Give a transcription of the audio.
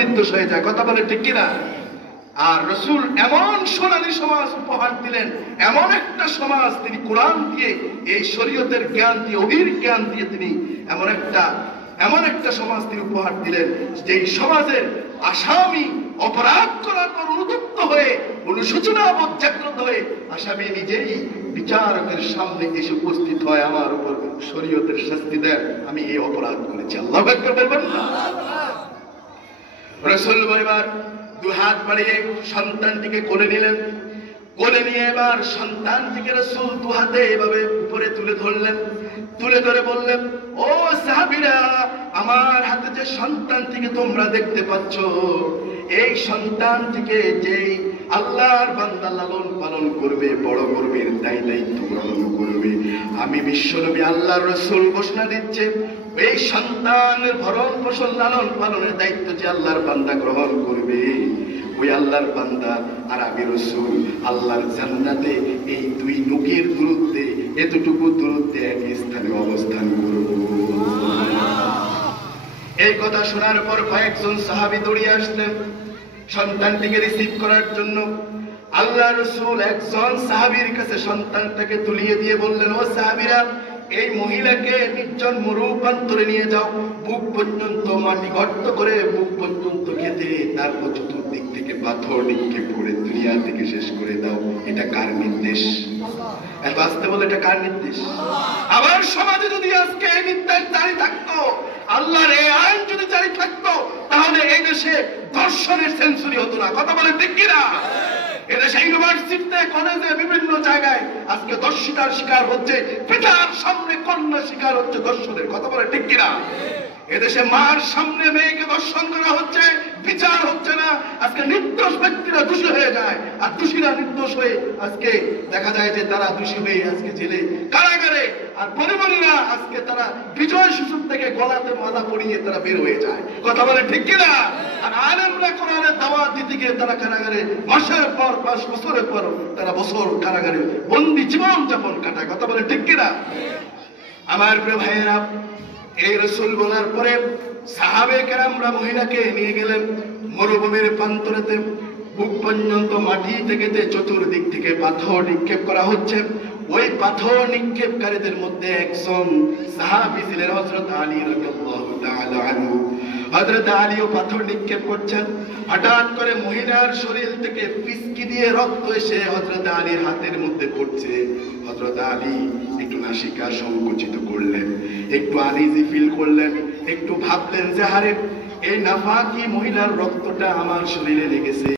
নির্দোষ হয়ে যায়। কথা বলে ঠিক কিনা? আর রাসূল এমন সোনালী সমাজ উপহার দিলেন, এমন একটা সমাজ তিনি কোরআন দিয়ে, এই শরীয়তের জ্ঞান দিয়ে, অহির জ্ঞান দিয়ে তিনি এমন একটা সমাজ তিনি উপহার দিলেন, যেই সমাজের আসামি অপরাধ করার পর অনুতপ্ত হয়ে, অনুশোচনাবোধ জাগ্রত হয়ে আসামি নিজেই বিচারকের সামনে এসে উপস্থিত হয়, আমার উপর শরীয়তের শাস্তি দেন, আমি এই অপরাধ করেছি। আল্লাহু আকবার বলবেন না? রাসূল এবার দু হাত বাড়িয়ে সন্তানটিকে কোলে নিলেন। কোলে নিয়ে এবার সন্তানটিকে রাসূল দু হাতে এভাবে উপরে তুলে ধরলেন। তুলে ধরে বললেন, ও সাহাবীরা, আমার হাতে যে সন্তানটিকে তোমরা দেখতে পাচ্ছ, এই সন্তানটিকে যেই আল্লাহর বান্দা লালন পালন করবে, বড় করবে, দায়িত্ব গ্রহণ করবে, আমি বিশ্বনবী আল্লাহর রাসূল ঘোষণা দিচ্ছে, এই সন্তানের ভরণ পোষণ লালন পালনের দায়িত্ব যে আল্লাহর বান্দা গ্রহণ করবে, ওই আল্লাহর বান্দা আর আমি রাসূল আল্লাহর জান্নাতে এই দুই নখের দূরত্বে, এতটুকু দূরত্বে একই স্থানে অবস্থান করব। এই কথা শোনার পর কয়েকজন সাহাবী দৌড়িয়ে আসলেন সন্তানটিকে রিসিভ করার জন্য। আল্লাহ রাসূল একজন সাহাবীর কাছে সন্তানটাকে তুলিয়ে দিয়ে বললেন, ও সাহাবীরা, এই মহিলাকে নির্জন মরুপ্রান্তরে নিয়ে যাও, বুক পর্যন্ত মাটি গর্ত করে বুক পর্যন্ত খেতে, তারপর চতুর্দিক থেকে পাথর নিক্ষেপ করে দুনিয়া থেকে শেষ করে দাও। এটা কার নির্দেশ? এত আসতে বলে এটা কার নির্দেশ? আবার সমাজে যদি আজকে এই নির্দেশ জারি থাকতো, আল্লাহর এই আইন যদি জারি থাকতো, তাহলে এই দেশে ধর্ষণের সেঞ্চুরি হতো না। কথা বলে ঠিক কিনা? এদেশে ইউনিভার্সিটিতে, কলেজে, বিভিন্ন জায়গায় আজকে ধর্ষিতার শিকার হচ্ছে, পিতার সামনে কন্যা শিকার হচ্ছে ধর্ষণের। কথা বলে ঠিক কিনা? এদেশে মার সামনে মেয়েকে ধর্ষণ করা হচ্ছে, বিচার হচ্ছে না। আজকে নির্দোষ ব্যক্তিরা দোষী হয়ে যায়, আর দোষীরা নির্দোষ হয়ে আজকে দেখা যায় যে তারা দোষী হয়ে আজকে জেলে, কারাগারে, আর পরিবারীরা আজকে তারা বিজয় সূচক থেকে গলাতে মালা পরিয়ে তারা বের হয়ে যায়। কথা বলে ঠিক কিনা? আর আলেমরা কোরআনের দাওয়াত দিতে গিয়ে তারা কারাগারে মাসের পর মাস, বছরের পর তারা বছর কারাগারে বন্দি জীবন যাপন কাটায়। কথা বলে ঠিক কিনা? আমার প্রিয় ভাইয়েরা, এই রাসূল বলার পরে সাহাবে কেরামরা মহিলাকে নিয়ে গেলেন মরুভূমির প্রান্তরেতে। বুক পর্যন্ত মাটি থেকে চতুর্দিক থেকে পাথর নিক্ষেপ করা হচ্ছে। ওই পাথর নিক্ষেপকারীদের মধ্যে একজন সাহাবী ছিলেন হযরত আলী রাদিয়াল্লাহু তাআলা আনহু। হযরত আলীও পাথর নিক্ষেপ করছেন। হঠাৎ করে মহিলার শরীর থেকে পিচকি দিয়ে রক্ত এসে হযরত আলীর হাতের মধ্যে পড়ছে। হযরত আলী একটু নাসিকা সংকুচিত করলেন, একটু আনইজি ফিল করলেন, একটু ভাবলেন যে হারে এই নাফাকি মহিলার রক্তটা আমার শরীরে লেগেছে।